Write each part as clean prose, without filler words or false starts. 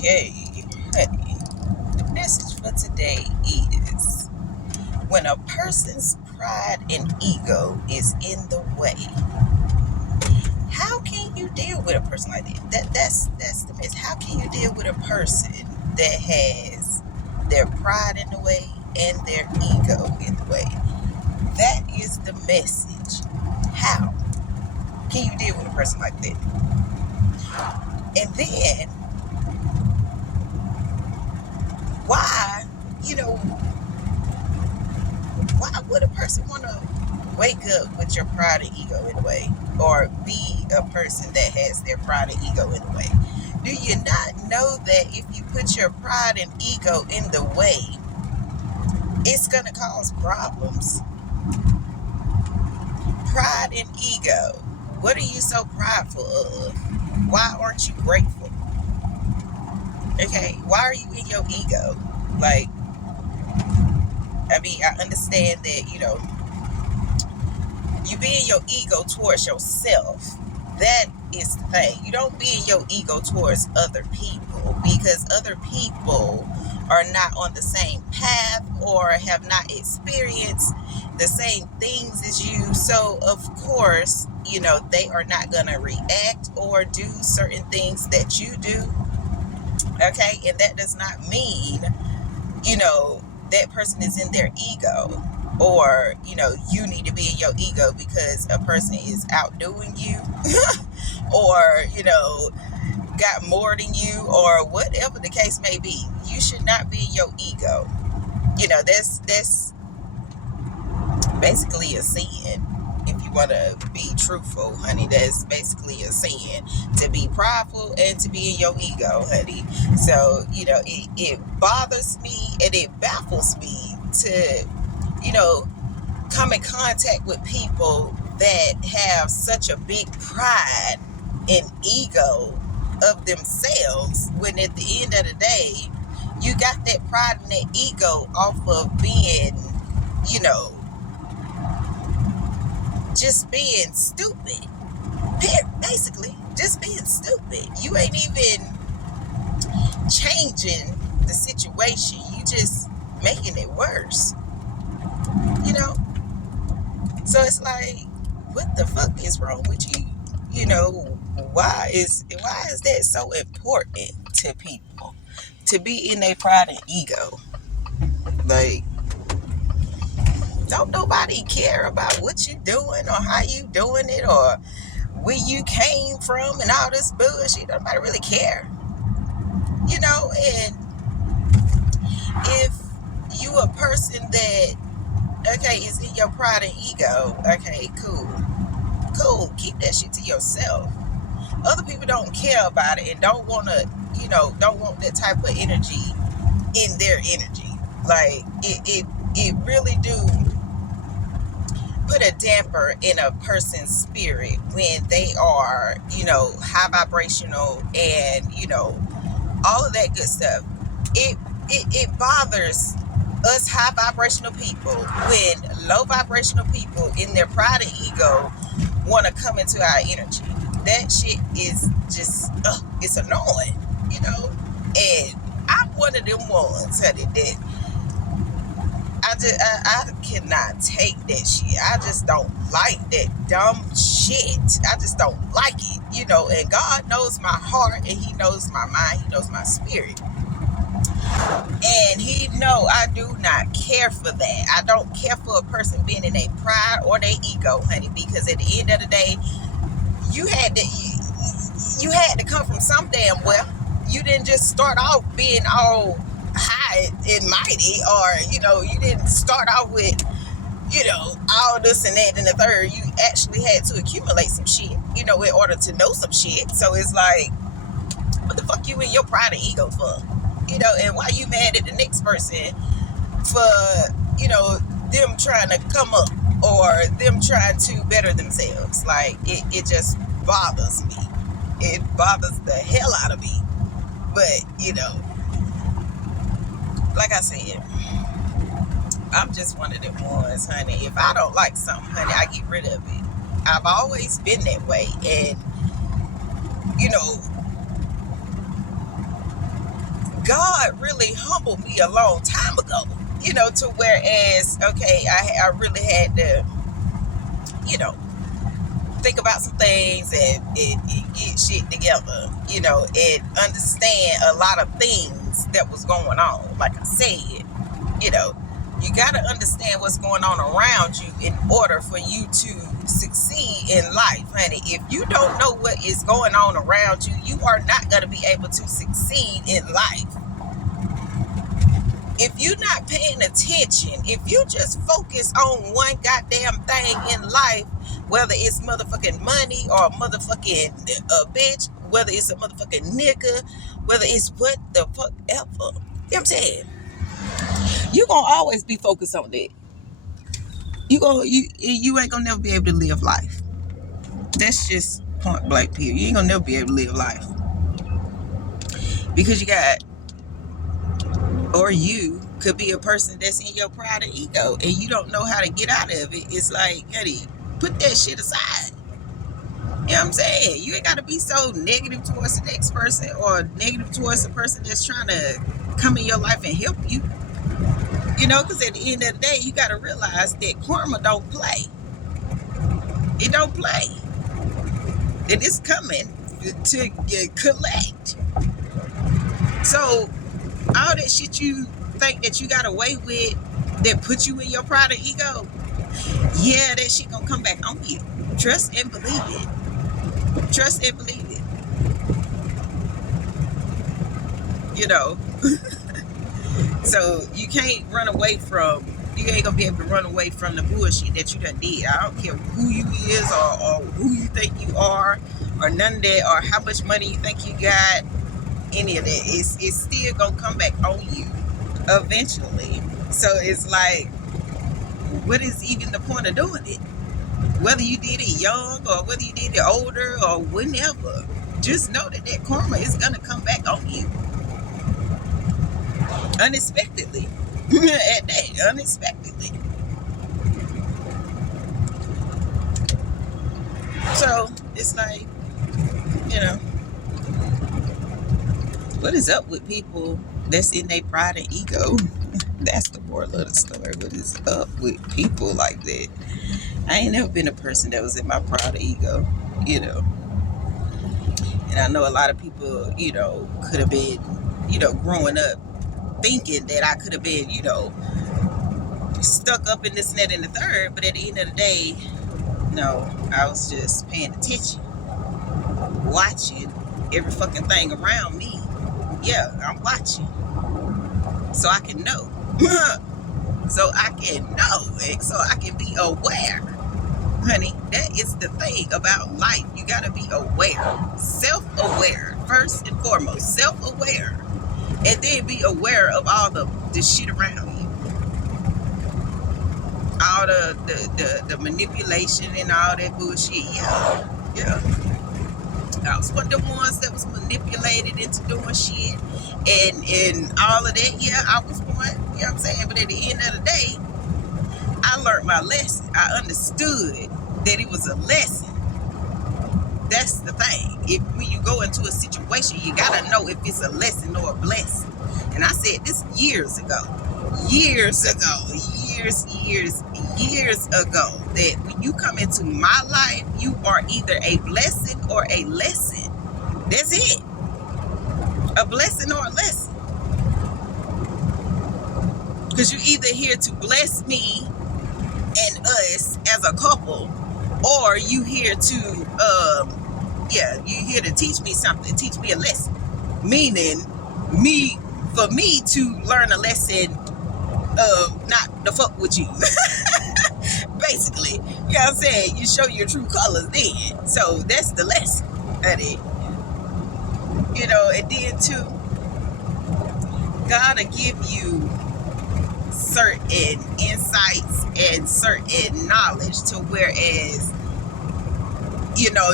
Okay, honey, the message for today is when a person's pride and ego is in the way, how can you deal with a person like that? That's the message. How can you deal with a person that has their pride in the way and their ego in the way? That is the message. How can you deal with a person like that? And then why, you know, why would a person want to wake up with your pride and ego in the way, or be a person that has their pride and ego in the way? Do you not know that if you put your pride and ego in the way, it's going to cause problems? Pride and ego. What are you so prideful of? Why aren't you grateful? Okay, why are you in your ego? Like, I mean, I understand that, you be in your ego towards yourself. That is the thing. You don't be in your ego towards other people, because other people are not on the same path or have not experienced the same things as you. So of course, they are not going to react or do certain things that you do. Okay, and that does not mean that person is in their ego, or you need to be in your ego because a person is outdoing you or got more than you, or whatever the case may be. You should not be in your ego. That's basically a sin. If you want to be truthful, honey, that's basically a sin, to be prideful and to be in your ego, honey. So it bothers me and it baffles me to come in contact with people that have such a big pride and ego of themselves, when at the end of the day, you got that pride and that ego off of being, just being stupid. Basically, just being stupid. You ain't even changing the situation. You just making it worse. So it's like, what the fuck is wrong with you? Why is that so important to people, to be in their pride and ego? Like, don't nobody care about what you doing or how you doing it or where you came from and all this bullshit. Nobody really care. And if you a person that, okay, is in your pride and ego, okay, cool, keep that shit to yourself. Other people don't care about it and don't want to, don't want that type of energy in their energy. Like, it really do put a damper in a person's spirit when they are, high vibrational and, all of that good stuff. It bothers us high vibrational people when low vibrational people in their pride and ego want to come into our energy. That shit is just, it's annoying, and I'm one of them ones, honey, that I cannot take that shit. I just don't like that dumb shit. I just don't like it, and God knows my heart and he knows my mind, he knows my spirit. And he know I do not care for that. I don't care for a person being in their pride or their ego, honey, because at the end of the day, you had to come from some damn well. You didn't just start off being all high and mighty, or you didn't start off with all this and that and the third. You actually had to accumulate some shit, in order to know some shit. So it's like, what the fuck you in your pride and ego for? And why you mad at the next person for them trying to come up or them trying to better themselves? Like, it just bothers me. It bothers the hell out of me. But like I said, I'm just one of them ones, honey. If I don't like something, honey, I get rid of it. I've always been that way. And God really humbled me a long time ago, to whereas, okay, I really had to, think about some things and get shit together, and understand a lot of things that was going on. Like I said, you know, you got to understand what's going on around you in order for you to succeed in life, honey. If you don't know what is going on around you, you are not going to be able to succeed in life. If you're not paying attention, if you just focus on one goddamn thing in life, whether it's motherfucking money or a motherfucking bitch, whether it's a motherfucking nigga, whether it's what the fuck ever, you know what I'm saying? You're gonna always be focused on that. You ain't gonna never be able to live life. That's just point blank period. You ain't gonna never be able to live life. Because you could be a person that's in your pride and ego and you don't know how to get out of it. It's like, honey, put that shit aside. You know what I'm saying? You ain't got to be so negative towards the next person or negative towards the person that's trying to come in your life and help you. Because at the end of the day, you got to realize that karma don't play. It don't play. And it's coming to collect. So all that shit you think that you got away with that put you in your pride and ego, yeah, that shit gonna come back on you. Trust and believe it. Trust and believe it. So you can't run away from, you ain't gonna be able to run away from the bullshit that you done did. I don't care who you is or who you think you are or none of that or how much money you think you got, any of that. It's still gonna come back on you eventually. So it's like, what is even the point of doing it? Whether you did it young or whether you did it older or whenever, just know that karma is gonna come back on you unexpectedly. At that, unexpectedly. So it's like, what is up with people that's in their pride and ego? That's the moral of the story. What is up with people like that? I ain't never been a person that was in my pride and ego, And I know a lot of people, could have been, growing up thinking that I could have been, stuck up in this and that and the third. But at the end of the day, no, I was just paying attention, watching every fucking thing around me. Yeah, I'm watching. So I can know. So I can know. And so I can be aware. Honey, that is the thing about life. You got to be aware. Self-aware. First and foremost. Self-aware. And then be aware of all the shit around you. All the manipulation and all that bullshit. Yeah. I was one of the ones that was manipulated into doing shit. And all of that. Yeah, I was one. You know what I'm saying? But at the end of the day, I learned my lesson. I understood that it was a lesson. That's the thing. When you go into a situation, you gotta know if it's a lesson or a blessing. And I said this years ago, that when you come into my life, you are either a blessing or a lesson. That's it. A blessing or a lesson. Because you're either here to bless me and us as a couple, or you here to you here to teach me something, teach me a lesson, meaning for me to learn a lesson of not to fuck with you. Basically, you know what I'm saying? You show your true colors then. So that's the lesson, honey. And then too, gotta give you certain insights and certain knowledge to whereas,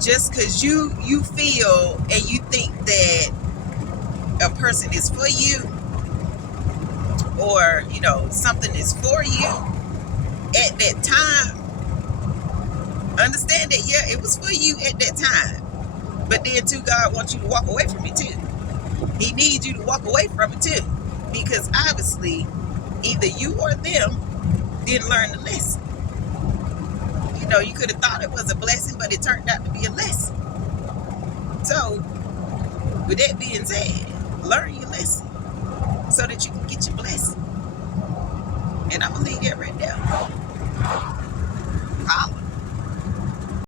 just because you feel and you think that a person is for you or, something is for you at that time, understand that, yeah, it was for you at that time. But then too, God wants you to walk away from it too. He needs you to walk away from it too, because obviously either you or them didn't learn the lesson. You know, you could have thought it was a blessing, but it turned out to be a lesson. So with that being said, learn your lesson so that you can get your blessing.